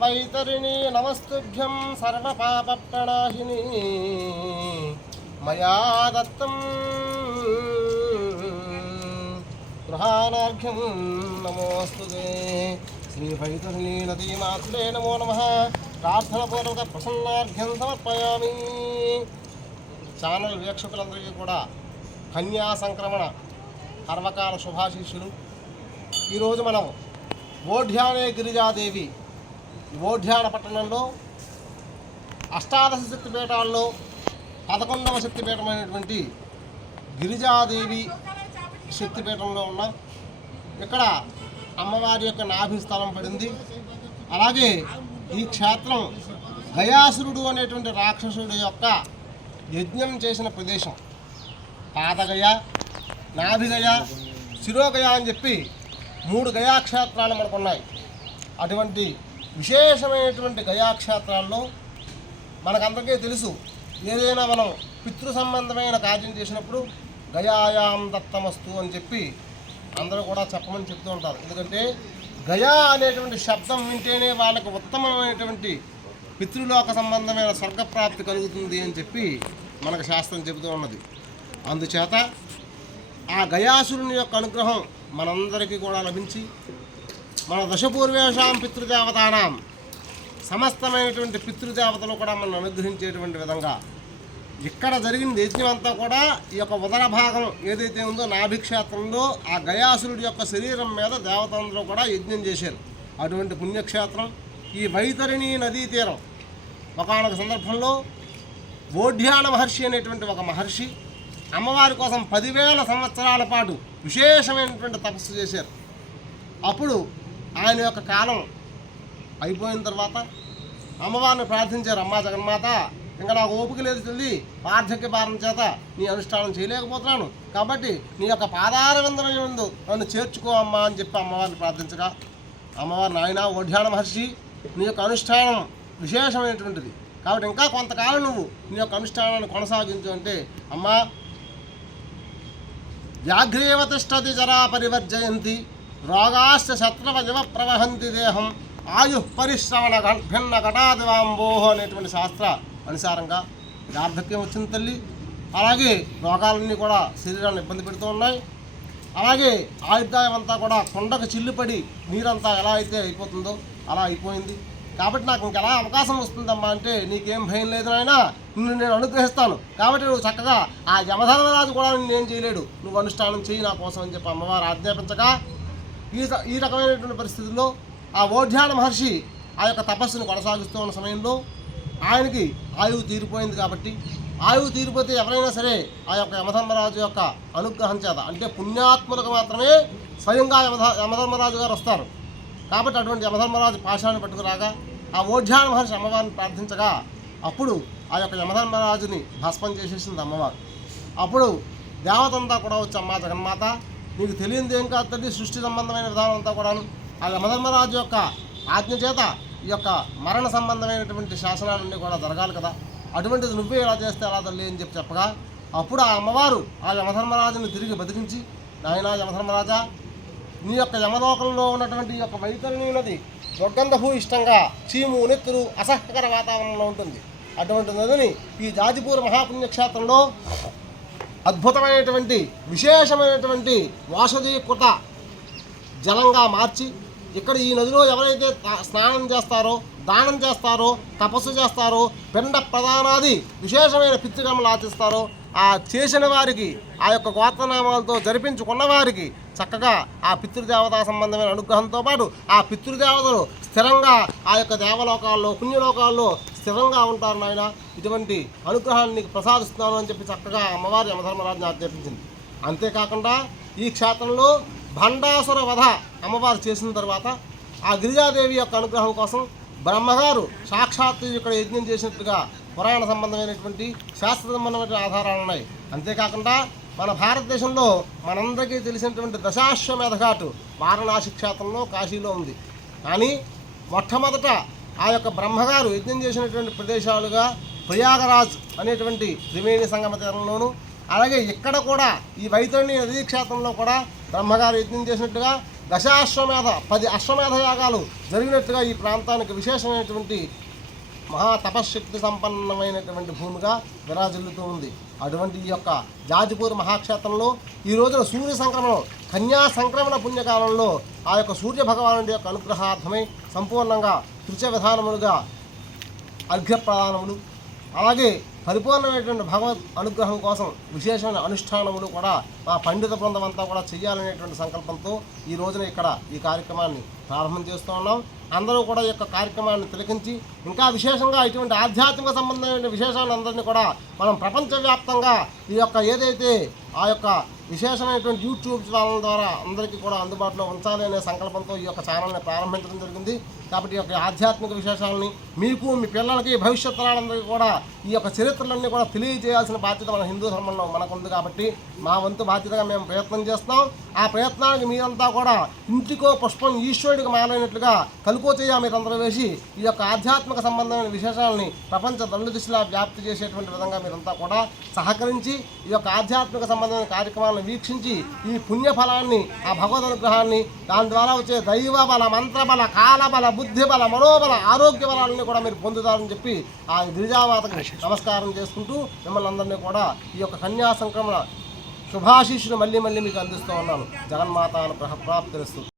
వైతరిణి నమస్తుభ్యం సర్వపాపప్రణాశిని మయా దత్తం గృహానార్ఘ్యం నమోస్తుతే. శ్రీ వైతరిణి నదీమాత్రే నమో నమః. ప్రార్థనపూర్వక ప్రసన్నార్ఘ్యం సమర్పయామి. ఛానల్ వీక్షకులందరికీ కూడా కన్యా సంక్రమణ పర్వకాల శుభాశీస్సులు. ఈరోజు మనం ఓఢ్యానే గిరిజాదేవి ఓఢ్యాన పట్టణంలో అష్టాదశ శక్తిపీఠాల్లో 11వ శక్తిపీఠమైనటువంటి గిరిజాదేవి శక్తిపీఠంలో ఉన్న ఇక్కడ అమ్మవారి యొక్క నాభిస్థలం పడింది. అలాగే ఈ క్షేత్రం గయాసురుడు అనేటువంటి రాక్షసుడి యొక్క యజ్ఞం చేసిన ప్రదేశం. పాదగయ, నాభిగయ, శిరోగయ అని చెప్పి 3 గయాక్షేత్రాలు మనకున్నాయి. అటువంటి విశేషమైనటువంటి గయాక్షేత్రాల్లో మనకందరికీ తెలుసు, ఏదైనా మనం పితృ సంబంధమైన కార్యం చేసినప్పుడు గయాయాం దత్తమస్తు అని చెప్పి అందరూ కూడా చెప్పమని చెప్తూ ఉంటారు. ఎందుకంటే గయా అనేటువంటి శబ్దం వింటేనే వాళ్ళకి ఉత్తమమైనటువంటి పితృలోక సంబంధమైన స్వర్గప్రాప్తి కలుగుతుంది అని చెప్పి మనకు శాస్త్రం చెబుతూ ఉన్నది. అందుచేత ఆ గయాసురుని యొక్క అనుగ్రహం మనందరికీ కూడా లభించి మన దశపూర్వేషాం పితృదేవతానాం సమస్తమైనటువంటి పితృదేవతలు కూడా మనం అనుగ్రహించేటువంటి విధంగా ఇక్కడ జరిగిన యజ్ఞం అంతా కూడా ఈ యొక్క ఉదర భాగం ఏదైతే ఉందో నాభిక్షేత్రంలో ఆ గయాసురుడి యొక్క శరీరం మీద దేవతలందరూ కూడా యజ్ఞం చేశారు. అటువంటి పుణ్యక్షేత్రం ఈ వైతరిణి నదీ తీరం. ఒకనొక సందర్భంలో ఓఢ్యాన మహర్షి అనేటువంటి ఒక మహర్షి అమ్మవారి కోసం 10,000 సంవత్సరాల పాటు విశేషమైనటువంటి తపస్సు చేశారు. అప్పుడు ఆయన యొక్క కాలం అయిపోయిన తర్వాత అమ్మవారిని ప్రార్థించారు, అమ్మా జగన్మాత, ఇంకా నాకు ఓపిక లేదు తల్లి, వార్ధక్య భారం చేత నీ అనుష్ఠానం చేయలేకపోతున్నాను, కాబట్టి నీ యొక్క పాదార విందమై ముందు నన్ను చేర్చుకో అమ్మా అని చెప్పి అమ్మవారిని ప్రార్థించగా అమ్మవారు, నాయన ఓఢ్యాన మహర్షి, నీ యొక్క అనుష్ఠానం విశేషమైనటువంటిది, కాబట్టి ఇంకా కొంతకాలం నువ్వు నీ యొక్క అనుష్ఠానాన్ని కొనసాగించు అంటే, అమ్మా వ్యాఘ్రేవ తిష్టతి జరా పరివర్జయంతి రోగాశ్చ శత్రువజవ ప్రవహంతి దేహం ఆయు పరిశ్రవణ భిన్న ఘటాదివాంబోహ అనేటువంటి శాస్త్ర అనుసారంగా వార్ధక్యం వచ్చింది తల్లి. అలాగే రోగాలన్నీ కూడా శరీరాన్ని ఇబ్బంది పెడుతూ ఉన్నాయి. అలాగే ఆయుర్దాయం అంతా కూడా కొండకు చిల్లుపడి నీరంతా ఎలా అయితే అయిపోతుందో అలా అయిపోయింది. కాబట్టి నాకు ఇంకెలా అవకాశం వస్తుందమ్మా అంటే, నీకేం భయం లేదు నాయన, నిన్ను నేను అనుగ్రహిస్తాను, కాబట్టి నువ్వు చక్కగా ఆ యమధర్మరాజు కూడా నిన్నేం చేయలేడు, నువ్వు అనుష్ఠానం చేయి నా కోసం అని చెప్పి అమ్మవారు ఆజ్ఞాపించగా ఈ రకమైనటువంటి పరిస్థితుల్లో ఆ ఓఢ్యాన మహర్షి ఆ యొక్క తపస్సును కొనసాగిస్తూ ఉన్న సమయంలో ఆయనకి ఆయువు తీరిపోయింది. కాబట్టి ఆయువు తీరిపోతే ఎవరైనా సరే ఆ యొక్క యమధర్మరాజు యొక్క అనుగ్రహం చేత, అంటే పుణ్యాత్ములకు మాత్రమే స్వయంగా యమధర్మరాజు గారు వస్తారు. కాబట్టి అటువంటి యమధర్మరాజు పాశాన్ని పట్టుకురాగా ఆ ఓఢ్యాన మహర్షి అమ్మవారిని ప్రార్థించగా అప్పుడు ఆ యొక్క యమధర్మరాజుని భస్మం చేసేసింది అమ్మవారు. అప్పుడు దేవతంతా కూడా వచ్చి, అమ్మా జగన్మాత, నీకు తెలియనిది ఏం కాదు తల్లి, సృష్టి సంబంధమైన విధానం అంతా కూడాను ఆ యమధర్మరాజు యొక్క ఆజ్ఞ చేత ఈ యొక్క మరణ సంబంధమైనటువంటి శాసనాలన్నీ కూడా జరగాలి కదా, అటువంటిది నువ్వే ఎలా చేస్తే ఎలా తల్లి అని చెప్పగా అప్పుడు ఆ అమ్మవారు ఆ యమధర్మరాజుని తిరిగి బతికించి, నాయనా యమధర్మరాజా, నీ యొక్క యమలోకంలో ఉన్నటువంటి ఈ యొక్క వైతరిణి నది దుర్గంధభూ ఇష్టంగా చీము నెత్తురు అసహ్యకర వాతావరణంలో ఉంటుంది. అటువంటి నదిని ఈ జాజిపూర్ మహాపుణ్యక్షేత్రంలో అద్భుతమైనటువంటి విశేషమైనటువంటి వాషధీకృత జలంగా మార్చి ఇక్కడ ఈ నదిలో ఎవరైతే స్నానం చేస్తారో, దానం చేస్తారో, తపస్సు చేస్తారో, పిండ ప్రదానాది విశేషమైన పితృకర్మలు ఆచరిస్తారో ఆ చేసిన వారికి, ఆ యొక్క గోత్రనామాలతో జరిపించుకున్న వారికి చక్కగా ఆ పితృదేవతా సంబంధమైన అనుగ్రహంతో పాటు ఆ పితృదేవతలు స్థిరంగా ఆ యొక్క దేవలోకాల్లో, పుణ్యలోకాల్లో స్థిరంగా ఉంటారు నాయన, ఇటువంటి అనుగ్రహాన్ని నీకు ప్రసాదిస్తున్నాను అని చెప్పి చక్కగా అమ్మవారి యమధర్మరాజుని ఆజ్ఞాపించింది. అంతేకాకుండా ఈ క్షేత్రంలో భండాసుర వధ అమ్మవారు చేసిన తర్వాత ఆ గిరిజాదేవి యొక్క అనుగ్రహం కోసం బ్రహ్మగారు సాక్షాత్తు ఇక్కడ యజ్ఞం చేసినట్టుగా పురాణ సంబంధమైనటువంటి శాస్త్ర సంబంధమైన ఆధారాలు ఉన్నాయి. అంతేకాకుండా మన భారతదేశంలో మనందరికీ తెలిసినటువంటి దశాశ్వమేధ ఘాటు వారణాసి క్షేత్రంలో, కాశీలో ఉంది. కానీ మొట్టమొదట ఆ యొక్క బ్రహ్మగారు యజ్ఞం చేసినటువంటి ప్రదేశాలుగా ప్రయాగరాజ్ అనేటువంటి త్రివేణి సంగమ తీరంలోను, అలాగే ఇక్కడ కూడా ఈ వైతరిణి నదీ క్షేత్రంలో కూడా బ్రహ్మగారు యజ్ఞం చేసినట్టుగా 10 అశ్వమేధ యాగాలు జరిగినట్టుగా ఈ ప్రాంతానికి విశేషమైనటువంటి మహా తపశ్శక్తి సంపన్నమైనటువంటి భూమిగా విరాజిల్లుతూ ఉంది. అటువంటి ఈ యొక్క జాజిపూర్ మహాక్షేత్రంలో ఈ రోజున సూర్య సంక్రమణం కన్యా సంక్రమణ పుణ్యకాలంలో ఆ యొక్క సూర్య భగవానుడి యొక్క అనుగ్రహార్థమై సంపూర్ణంగా తృతీయ విధానములుగా అర్ఘ్యప్రదానములు, అలాగే పరిపూర్ణమైనటువంటి భగవద్ అనుగ్రహం కోసం విశేషమైన అనుష్ఠానములు కూడా మా పండిత బృందం అంతా కూడా చేయాలనేటువంటి సంకల్పంతో ఈ రోజున ఇక్కడ ఈ కార్యక్రమాన్ని ప్రారంభం చేస్తూ ఉన్నాం. అందరూ కూడా ఈ యొక్క కార్యక్రమాన్ని తిలకించి ఇంకా విశేషంగా ఇటువంటి ఆధ్యాత్మిక సంబంధమైన విశేషాలందరినీ కూడా మనం ప్రపంచవ్యాప్తంగా ఈ యొక్క ఏదైతే ఆ యొక్క విశేషమైనటువంటి యూట్యూబ్ ఛానల్ ద్వారా అందరికీ కూడా అందుబాటులో ఉంచాలి అనే సంకల్పంతో ఈ యొక్క ఛానల్ని ప్రారంభించడం జరిగింది. కాబట్టి ఈ యొక్క ఆధ్యాత్మిక విశేషాలని మీకు మీ పిల్లలకి భవిష్యత్ తరాలందరికీ కూడా ఈ యొక్క చరిత్రలన్నీ కూడా తెలియజేయాల్సిన బాధ్యత మన హిందూ ధర్మంలో మనకుంది. కాబట్టి మా వంతు బాధ్యతగా మేము ప్రయత్నం చేస్తాం. ఆ ప్రయత్నానికి మీరంతా కూడా ఇంటికో పుష్పం ఈశ్వరుడికి మాలైనట్లుగా కలుకో చేయ మీరందరూ వేసి ఈ యొక్క ఆధ్యాత్మిక సంబంధమైన విశేషాలని ప్రపంచ దళ్ళు దిశలా వ్యాప్తి చేసేటువంటి విధంగా మీరంతా కూడా సహకరించి ఈ యొక్క ఆధ్యాత్మిక సంబంధమైన కార్యక్రమాలను వీక్షించి ఈ పుణ్యఫలాన్ని ఆ భగవద్ అనుగ్రహాన్ని దాని ద్వారా వచ్చే దైవ బల, మంత్రబల, కాలబల, బుద్ధి బల, మనోబల, ఆరోగ్య బలాన్ని కూడా మీరు పొందుతారని చెప్పి ఆ గిరిజామాతకు నమస్కారం చేసుకుంటూ మిమ్మల్ని అందరినీ కూడా ఈ యొక్క కన్యా సంక్రమణ శుభాశీస్సును మళ్ళీ మీకు అందిస్తూ ఉన్నాను. జగన్మాత అనుగ్రహ ప్రాప్తిస్తూ